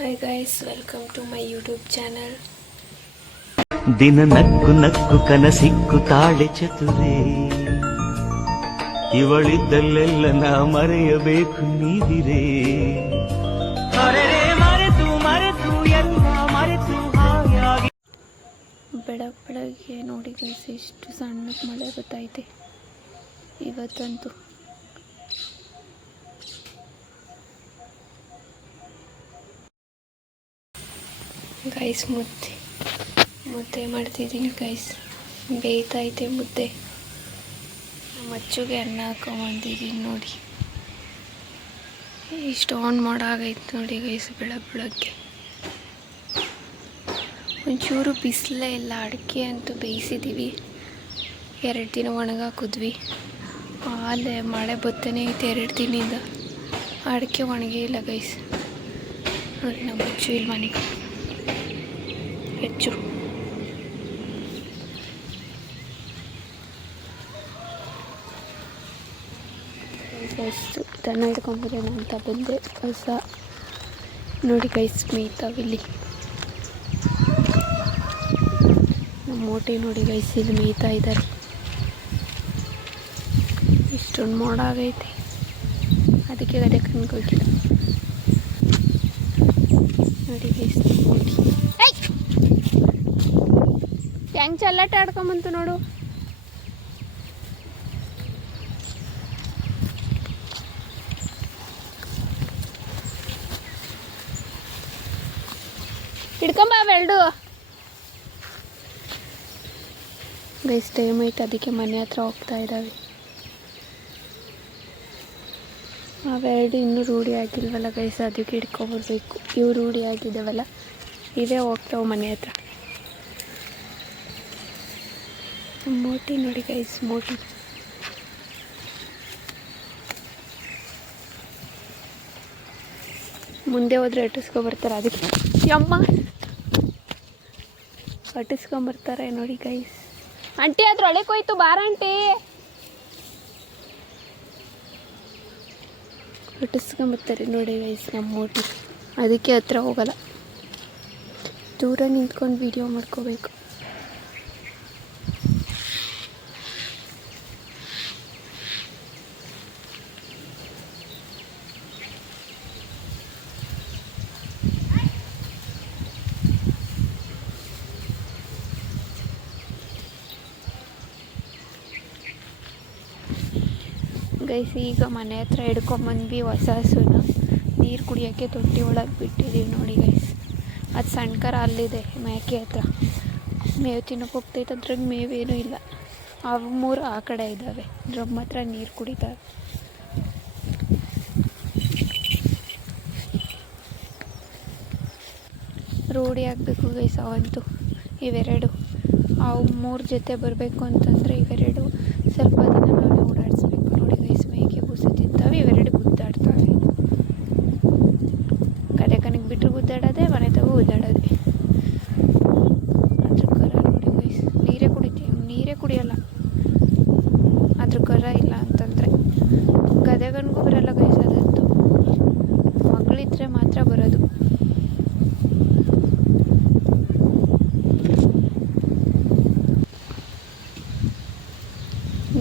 Hi guys, welcome to my YouTube channel. ದಿನ ನಕ್ಕು ನಕ್ಕು ಕನಸಿಕ್ಕು ತಾಳೆ ಚತುರೇ ಇವಳಿದ್ದಲ್ಲೆಲ್ಲ ನಾ ಮರೆಯಬೇಕು ನೀದಿರೇ ಮರೆತು ಮರೆತು ಎಲ್ಲ ಮರೆತು ಹಾಯಾಗಿ ಬೆಳಗ್ಗೆ ನೋಡಿ ಗೈಸ್ ಎಷ್ಟು ಸಣ್ಣಕ್ಕೆ ಮಳೆ ಗೊತ್ತೈತೆ ಇವತ್ತಂತೂ. ಗೈಸ್ ಮುದ್ದೆ ಮಾಡ್ತಿದ್ದೀನಿ ಗೈಸ್, ಬೇಯ್ತೈತೆ ಮುದ್ದೆ. ಮಚ್ಚುಗೆ ಅನ್ನ ಹಾಕೊಂಬಂದಿದ್ದೀನಿ ನೋಡಿ. ಇಷ್ಟು ಆನ್ ಮಾಡಾಗೈತೆ ನೋಡಿ ಗೈಸ್. ಬೆಳಗ್ಗೆ ಒಂಚೂರು ಬಿಸಿಲೇ ಇಲ್ಲ. ಅಡಿಕೆ ಅಂತೂ ಬೇಯಿಸಿದ್ದೀವಿ, 2 ದಿನ ಒಣಗಾಕಿದ್ವಿ. ಅಲ್ಲೇ ಮಳೆ ಬತ್ತನೇ ಐತೆ 2 ದಿನದಿಂದ. ಅಡಿಕೆ ಒಣಗೇ ಇಲ್ಲ ಗೈಸ್ ನೋಡಿ. ನಮ್ಮ ಮಚ್ಚು ಇಲ್ಲಿ ಮನೆಗೆ ಹೆಚ್ಚು ದನ ಹಿಡ್ಕೊಂಬರೋಣ ಅಂತ ಬಂದೆ. ಹೊಸ ನೋಡಿ ಗೈಸ್ ಮೇಯ್ತಾವಿಲ್ಲಿ. ನಮ್ಮ ಮೋಟಿ ನೋಡಿ ಗೈಸ್ ಇಲ್ಲಿ ಮೇಯ್ತಾ ಇದ್ದಾರೆ. ಇಷ್ಟೊಂದು ಮೋಡಾಗೈತೆ, ಅದಕ್ಕೆ ಗದೆ ಕಣ್ಗೋಗಿಲ್ಲ ನೋಡಿ ಗೈಸ್. ಮೋಟಿ ಹೆಂಗೆ ಚಲ್ಲಾಟ ಆಡ್ಕೊಂಬಂತು ನೋಡು. ಹಿಡ್ಕೊಂಬ ಬೆಳ್ಡು ಗೈಸ್. ಟೈಮ್ ಐತೆ, ಅದಕ್ಕೆ ಮನೆ ಹತ್ರ ಹೋಗ್ತಾ ಇದ್ದಾವೆ. ಅವೆರಡು ಇನ್ನೂ ರೂಢಿ ಆಗಿಲ್ವಲ್ಲ ಗೈಸ್, ಅದಕ್ಕೆ ಹಿಡ್ಕೊಬರ್ಬೇಕು. ಇವು ರೂಢಿ ಆಗಿದ್ದಾವಲ್ಲ, ಇವೇ ಹೋಗ್ತಾವೆ ಮನೆ ಹತ್ರ. ಮೋಟಿ ನೋಡಿ ಗೈಸ್, ಮೋಟಿ ಮುಂದೆ ಹೋದ್ರೆ ಅಟ್ಟಿಸ್ಕೊಬರ್ತಾರೆ. ಅದಕ್ಕೆ ಅಮ್ಮ ಅಟ್ಟಿಸ್ಕೊಂಬರ್ತಾರೆ ನೋಡಿ ಗೈಸ್. ಆಂಟಿ ಅದ್ರೊಳಗೆ ಹೋಯ್ತು, ಬಾರ ಆಂಟಿ. ಅಟ್ಟಿಸ್ಕೊಂಬರ್ತಾರೆ ನೋಡಿ ಗೈಸ್ ನಮ್ಮ ಮೋಟಿ. ಅದಕ್ಕೆ ಹತ್ರ ಹೋಗಲ್ಲ, ದೂರ ನಿಂತ್ಕೊಂಡು ವಿಡಿಯೋ ಮಾಡ್ಕೋಬೇಕು. ಗೈಸ್ ಈಗ ಮನೆ ಹತ್ರ ಹಿಡ್ಕೊಂಬಂದ್ವಿ ಹೊಸ ಹಸುನ. ನೀರು ಕುಡಿಯೋಕ್ಕೆ ತೊಟ್ಟಿ ಒಳಗೆ ಬಿಟ್ಟಿದ್ದೀವಿ ನೋಡಿ ಗೈಸ್. ಅದು ಸಣ್ಣ ಕರ ಅಲ್ಲಿದೆ ಮೇಕೆ ಹತ್ರ ಮೇವು ತಿನ್ನೋಕೆ ಹೋಗ್ತೈತೆ. ಅದ್ರಾಗ ಮೇವೇನೂ ಇಲ್ಲ. ಅವು 3 ಆ ಕಡೆ ಇದ್ದಾವೆ. ಡ್ರಮ್ ಹತ್ರ ನೀರು ಕುಡಿತಾವೆ. ರೂಢಿ ಆಗಬೇಕು ಗೈಸ್ ಅವಂತೂ. ಇವೆರಡು ಅವು 3 ಜೊತೆ ಬರಬೇಕು ಅಂತಂದರೆ ಇವೆರಡು ಸ್ವಲ್ಪ ದಿನ ನಾವೇ ಓಡಾಡಿಸ್ಬೇಕು ನೋಡಿ ಗೈಸ್. ಮೇಕೆ ಬೂಸು ತಿಂತಾವೆ, ಇವೆರಡು ಗುದ್ದಾಡ್ತಾವೆ. ಕದೆ ಕನಗೆ ಬಿಟ್ಟರು ಗುದ್ದಾಡೋದೆ, ಮನೆ ತಗೋ ಗುದ್ದಾಡೋದೆ. ಅದ್ರ ಕರ ನೋಡಿ ಗೈಸ್, ನೀರೇ ಕುಡಿಯೋಲ್ಲ. ಅದ್ರ ಕರ ಇಲ್ಲ ಅಂತಂದರೆ ಗದೆಗನಿಗೂ ಬರೋಲ್ಲ ಗೈಸ್. ಅದಂತೂ ಮಗಳಿದ್ರೆ ಮಾತ್ರ ಬರೋದು.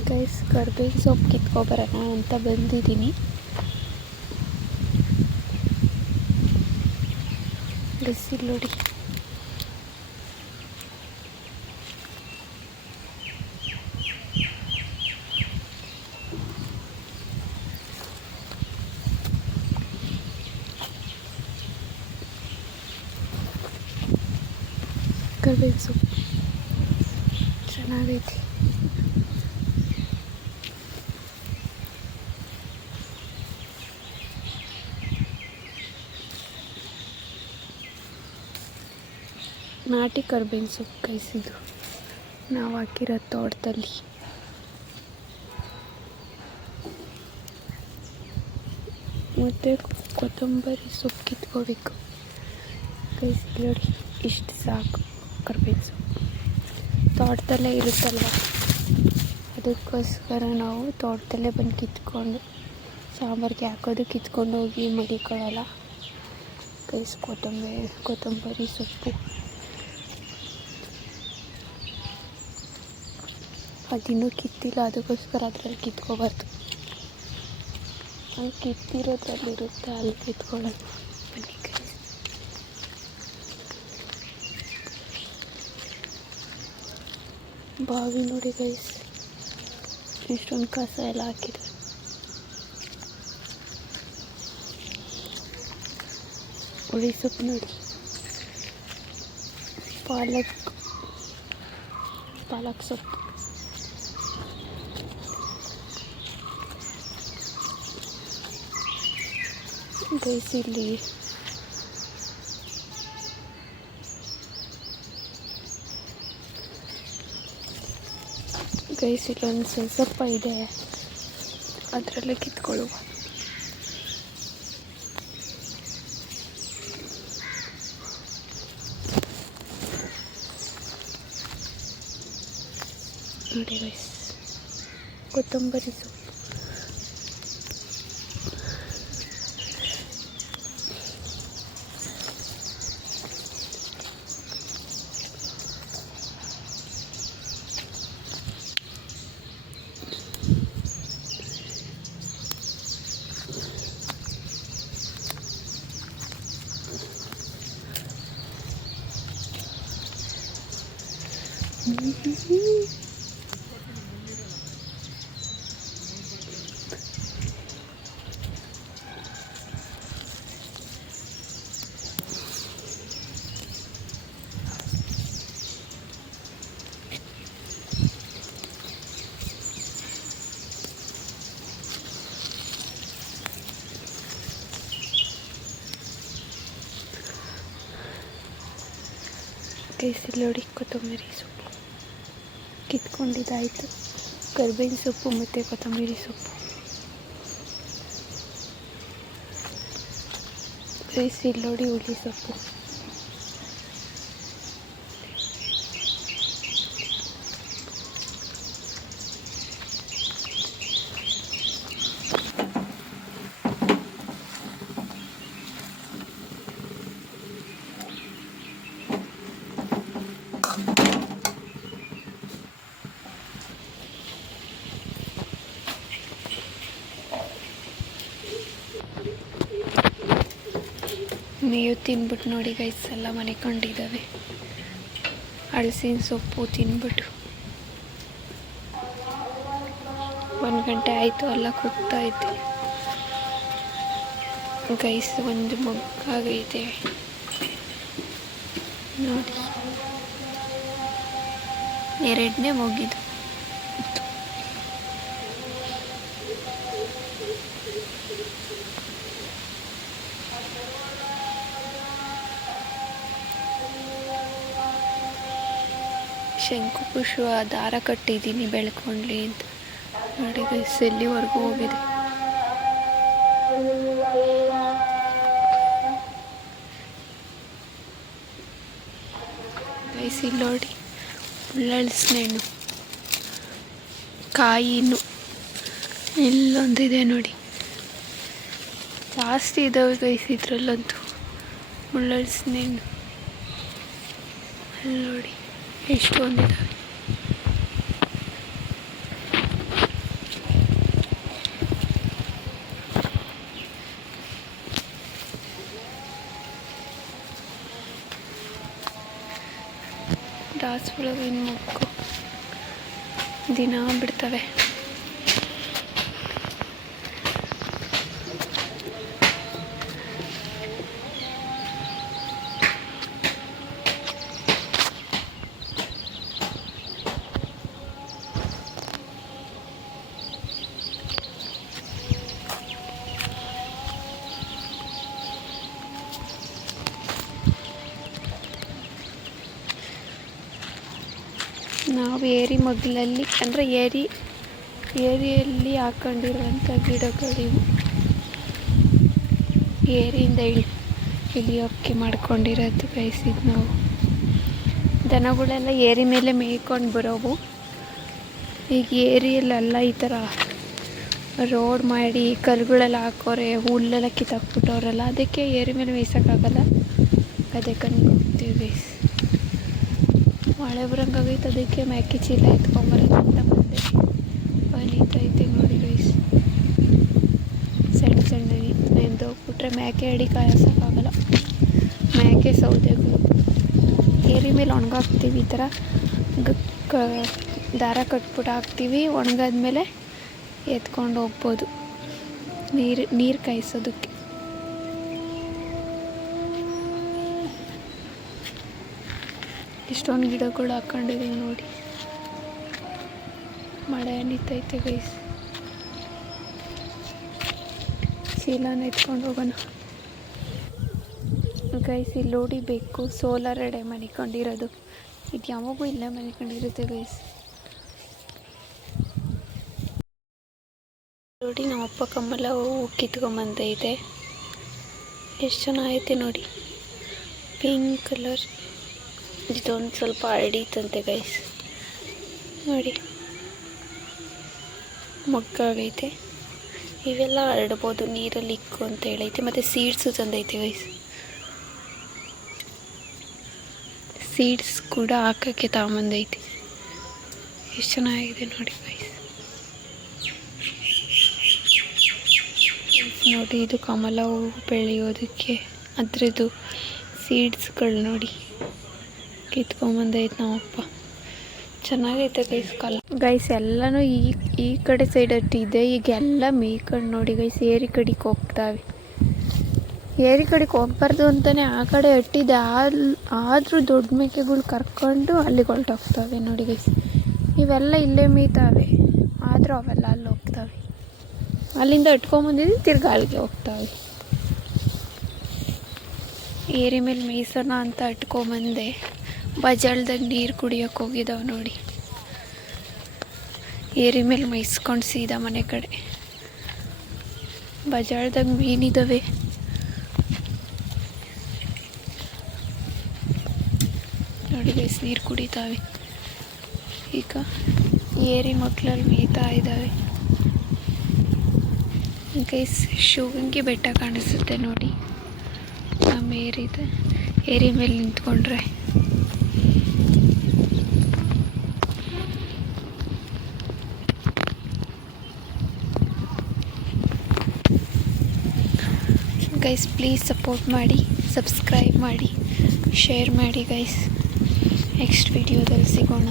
ಗೈಸ್ ಕರ್ಬೇವಿನ ಸೊಪ್ಪು ಕಿತ್ಕೊಬರೋಣ ಅಂತ ಬಂದಿದ್ದೀನಿ. ಬಿಸಿಲು ನೋಡಿ. ಕರ್ಬೇವಿನ ಸೊಪ್ಪು ಚೆನ್ನಾಗೈತಿ. ನಾಟಿ ಕರ್ಬೇವಿನ ಸೊಪ್ಪು ಗೈಸ್ ಇದು, ನಾವು ಹಾಕಿರೋ ತೋಟದಲ್ಲಿ. ಮತ್ತು ಕೊತ್ತಂಬರಿ ಸೊಪ್ಪು ಕಿತ್ಕೋಬೇಕು ಗೈಸ್. ನೋಡಿ ಇಷ್ಟು ಸಾಕು ಕರ್ಬೇವಿನ ಸೊಪ್ಪು. ತೋಟದಲ್ಲೇ ಇರುತ್ತಲ್ವ, ಅದಕ್ಕೋಸ್ಕರ ನಾವು ತೋಟದಲ್ಲೇ ಬಂದು ಕಿತ್ಕೊಂಡು ಸಾಂಬಾರಿಗೆ ಹಾಕೋದು. ಕಿತ್ಕೊಂಡು ಹೋಗಿ ಮಡಿಕೊಳ್ಳಲ್ಲ. ಗೈಸ್ ಕೊತ್ತಂಬರಿ ಸೊಪ್ಪು ಅದಿನ್ನೂ ಕಿತ್ತಿಲ್ಲ, ಅದಕ್ಕೋಸ್ಕರ ಅದರಲ್ಲಿ ಕಿತ್ಕೋಬಾರ್ದು. ಅಲ್ಲಿ ಕಿತ್ತಿರೋದ್ರಲ್ಲಿರುತ್ತೆ, ಅಲ್ಲಿ ಕಿತ್ಕೊಳ್ಳೋಣ. ಬನ್ನಿ ಗೈಸ್. ಬಾವಿ ನೋಡಿ ಗೈಸ್, ಇಷ್ಟೊಂದು ಕಸ ಎಲ್ಲ ಹಾಕಿದ್ರು. ಹುಳಿ ಸೊಪ್ಪು ನೋಡಿ, ಪಾಲಕ್ ಸೊಪ್ಪು. ಗೈಸ್ ಇಲ್ಲಿ ಇಲ್ಲೊಂದು ಸ್ವಲ್ಪ ಇದೆ, ಅದರಲ್ಲೇ ಕಿತ್ಕೊಳ್ಳುವ. ನೋಡಿ ಗೈಸ್, ಕೊತ್ತಂಬರಿ ಸೊಪ್ಪು. ಗೈಸ್ ಇಲ್ಲಿ ನೋಡಿ, ಕೊತ್ತಂಬರಿ ಸೊಪ್ಪು ಕಿತ್ಕೊಂಡಿದ್ದಾಯಿತು. ಕರಿಬೇವಿನ ಸೊಪ್ಪು ಮತ್ತು ಕೊತ್ತಂಬರಿ ಸೊಪ್ಪು. ಗೈಸ್ ಇಲ್ಲಿ ನೋಡಿ, ಹುಳಿ ಸೊಪ್ಪು. ಮೇವು ತಿಂದ್ಬಿಟ್ಟು ನೋಡಿ ಗೈಸ್, ಎಲ್ಲ ಮನೆಕೊಂಡಿದ್ದಾವೆ. ಹಲಸಿನ ಸೊಪ್ಪು ತಿಂದ್ಬಿಟ್ಟು 1 ಗಂಟೆ ಆಯಿತು, ಎಲ್ಲ ಕೂಗ್ತಾಯಿದ್ದೆ ಗೈಸ್. ಒಂದು ಮೊಗ್ಗಾಗೈತೆ ನೋಡಿ, 2ನೇ ಮೊಗ್ಗಿದು. ಶಂಕು ಪುಷ್ಪ ದಾರ ಕಟ್ಟಿದ್ದೀನಿ ಬೆಳ್ಕೊಂಡ್ಲಿ ಅಂತ. ನೋಡಿ ಗೈಸ್, ಎಲ್ಲಿವರೆಗೂ ಹೋಗಿದೆ. ಗೈಸ್ ಇಲ್ಲಿ ನೋಡಿ, ಹಣ್ಣು ಕಾಯಿನು ಇಲ್ಲೊಂದಿದೆ ನೋಡಿ, ಜಾಸ್ತಿ ಇದ್ದಾವೆ ಗೈಸ್ ಇದರಲ್ಲಂತೂ ಹಣ್ಣು. ಅಲ್ಲಿ ನೋಡಿ ಎಷ್ಟೊಂದಿದ್ದಾವೆ. ದಾಸವಾಳವಿನ ಮೊಗ್ಗು ದಿನ ಬಿಡ್ತವೆ. ನಾವು ಏರಿ ಮಗ್ಲಲ್ಲಿ ಅಂದರೆ ಏರಿಯಲ್ಲಿ ಹಾಕೊಂಡಿರುವಂಥ ಗಿಡಗಳಿವು. ಏರಿಯಿಂದ ಇಳಿಯೋಕ್ಕೆ ಮಾಡ್ಕೊಂಡಿರೋದು ಬಯಸಿದ್ದು ನಾವು. ದನಗಳೆಲ್ಲ ಏರಿ ಮೇಲೆ ಮೇಯ್ಕೊಂಡು ಬರೋವು. ಈಗ ಏರಿಯಲ್ಲೆಲ್ಲ ಈ ಥರ ರೋಡ್ ಮಾಡಿ ಕಲ್ಲುಗಳೆಲ್ಲ ಹಾಕೋರೆ, ಹುಲ್ಲೆಲ್ಲ ಕಿತ್ತಾಕ್ಬಿಟ್ಟವ್ರಲ್ಲ, ಅದಕ್ಕೆ ಏರಿ ಮೇಲೆ ಮೇಯ್ಸೋಕ್ಕಾಗಲ್ಲ. ಗದೆ ಕಣ್ಣಿಗೆ ಹೋಗ್ತೀವಿ. ಮಳೆ ಬರೋಂಗಾಗೈತೆ, ಅದಕ್ಕೆ ಮ್ಯಾಕೆ ಚೀಲ ಎತ್ಕೊಂಬರೋದು ಅಂತ ಬಂದೆ. ಬನೀತೈತೆ ನೋಡಿ ಗೈಸ್, ಸಣ್ಣ ಸಣ್ಣಗೆ ನೆಂದೋಗ್ಬಿಟ್ರೆ ಮ್ಯಾಕೆ ಅಡಿ ಕಾಯಿಸೋಕ್ಕಾಗಲ್ಲ. ಮ್ಯಾಕೆ ಸೌದೆಗಳು ಏರಿ ಮೇಲೆ ಒಣಗಾಕ್ತೀವಿ. ಈ ಥರ ದಾರ ಕಟ್ಬಿಟ್ಟು ಹಾಕ್ತೀವಿ. ಒಣಗಾದ್ಮೇಲೆ ಎತ್ಕೊಂಡು ಹೋಗ್ಬೋದು ನೀರು ಕಾಯಿಸೋದಕ್ಕೆ. ಎಷ್ಟೊಂದು ಗಿಡಗಳು ಹಾಕ್ಕೊಂಡಿದ್ದೀವಿ ನೋಡಿ. ಮಳೆ ನಿಂತೈತೆ ಗೈಸ್. ಚೀಲನ ಎತ್ಕೊಂಡು ಹೋಗೋಣ ಗೈಸ್. ಇಲ್ಲಿ ನೋಡಿಬೇಕು, ಸೋಲಾರ್ ಎಡೆ ಮನಿಕೊಂಡಿರೋದು. ಇದು ಯಾವಾಗೂ ಇಲ್ಲೇ ಮನಿಕೊಂಡಿರುತ್ತೆ ಗೈಸ್. ನೋಡಿ, ನಮ್ಮಪ್ಪ ಕಮಲ ಹೂವು ಕಿತ್ಕೊಂಬಂದೈತೆ. ಎಷ್ಟು ಚೆನ್ನಾಗೈತೆ ನೋಡಿ, ಪಿಂಕ್ ಕಲರ್. ಇದೊಂದು ಸ್ವಲ್ಪ ಹರಡಿತಂತೆ ಗೈಸ್, ನೋಡಿ ಮೊಗ್ಗಾಗೈತೆ. ಇವೆಲ್ಲ ಹರಡ್ಬೋದು, ನೀರಲ್ಲಿ ಇಕ್ಕು ಅಂತ ಹೇಳೈತೆ. ಮತ್ತು ಸೀಡ್ಸು ತಂದೈತೆ ಗೈಸ್. ಸೀಡ್ಸ್ ಕೂಡ ಹಾಕೋಕ್ಕೆ ತಗೊಂಬಂದೈತೆ. ಎಷ್ಟು ಚೆನ್ನಾಗಿದೆ ನೋಡಿ ಗೈಸ್. ನೋಡಿ, ಇದು ಕಮಲ ಹೂವು ಬೆಳೆಯೋದಕ್ಕೆ ಅದ್ರದ್ದು ಸೀಡ್ಸ್ಗಳು ನೋಡಿ ಕಿತ್ಕೊಂಬಂದೈತೆ ನಮ್ಮಪ್ಪ. ಚೆನ್ನಾಗೈತೆ ಗೈಸ್. ಎಲ್ಲನೂ ಈ ಕಡೆ ಸೈಡ್ ಅಟ್ಟಿದೆ. ಈಗ ಎಲ್ಲ ಮೇಯ್ಕೊಂಡು ನೋಡಿ ಗೈಸ್, ಏರಿ ಕಡೆಗೆ ಹೋಗ್ತಾವೆ. ಏರಿ ಕಡೆಗೆ ಹೋಗ್ಬಾರ್ದು ಅಂತಲೇ ಆ ಕಡೆ ಅಟ್ಟಿದೆ. ಆದರೂ ದೊಡ್ಡ ಮೇಕೆಗಳು ಕರ್ಕೊಂಡು ಅಲ್ಲಿಗೆ ಹೊರಟೋಗ್ತವೆ ನೋಡಿ ಗೈಸ್. ಇವೆಲ್ಲ ಇಲ್ಲೇ ಮೇಯ್ತಾವೆ, ಆದರೂ ಅವೆಲ್ಲ ಅಲ್ಲಿ ಹೋಗ್ತವೆ. ಅಲ್ಲಿಂದ ಅಟ್ಕೊಂಬಂದಿದ್ದು ತಿರ್ಗಿ ಅಲ್ಲಿಗೆ ಹೋಗ್ತವೆ. ಏರಿ ಮೇಲೆ ಮೇಯ್ಸೋಣ ಅಂತ ಅಟ್ಕೊಂಬಂದೆ. ಬಜಾಳ್ದಾಗ ನೀರು ಕುಡಿಯೋಕೆ ಹೋಗಿದ್ದಾವೆ ನೋಡಿ. ಏರಿ ಮೇಲೆ ಮೇಯಿಸ್ಕೊಂಡು ಸೀದಾ ಮನೆ ಕಡೆ. ಬಜಾಳ್ದಾಗ ಮೀನಿದ್ದಾವೆ. ನೋಡಿ ಗೈಸ್, ನೀರು ಕುಡಿತಾವೆ. ಈಗ ಏರಿ ಮಕ್ಕಳಲ್ಲಿ ಮೇಯ್ತಾ ಇದ್ದಾವೆ ಗೈಸ್. ಶಿವಗಂಗೆ ಬೆಟ್ಟ ಕಾಣಿಸುತ್ತೆ ನೋಡಿ ನಮ್ಮ ಏರಿ ಮೇಲೆ ನಿಂತ್ಕೊಂಡ್ರೆ. ಗೈಸ್ ಪ್ಲೀಸ್ ಸಪೋರ್ಟ್ ಮಾಡಿ, ಸಬ್ಸ್ಕ್ರೈಬ್ ಮಾಡಿ, ಶೇರ್ ಮಾಡಿ ಗೈಸ್. ನೆಕ್ಸ್ಟ್ ವಿಡಿಯೋದಲ್ಲಿ ಸಿಗೋಣ.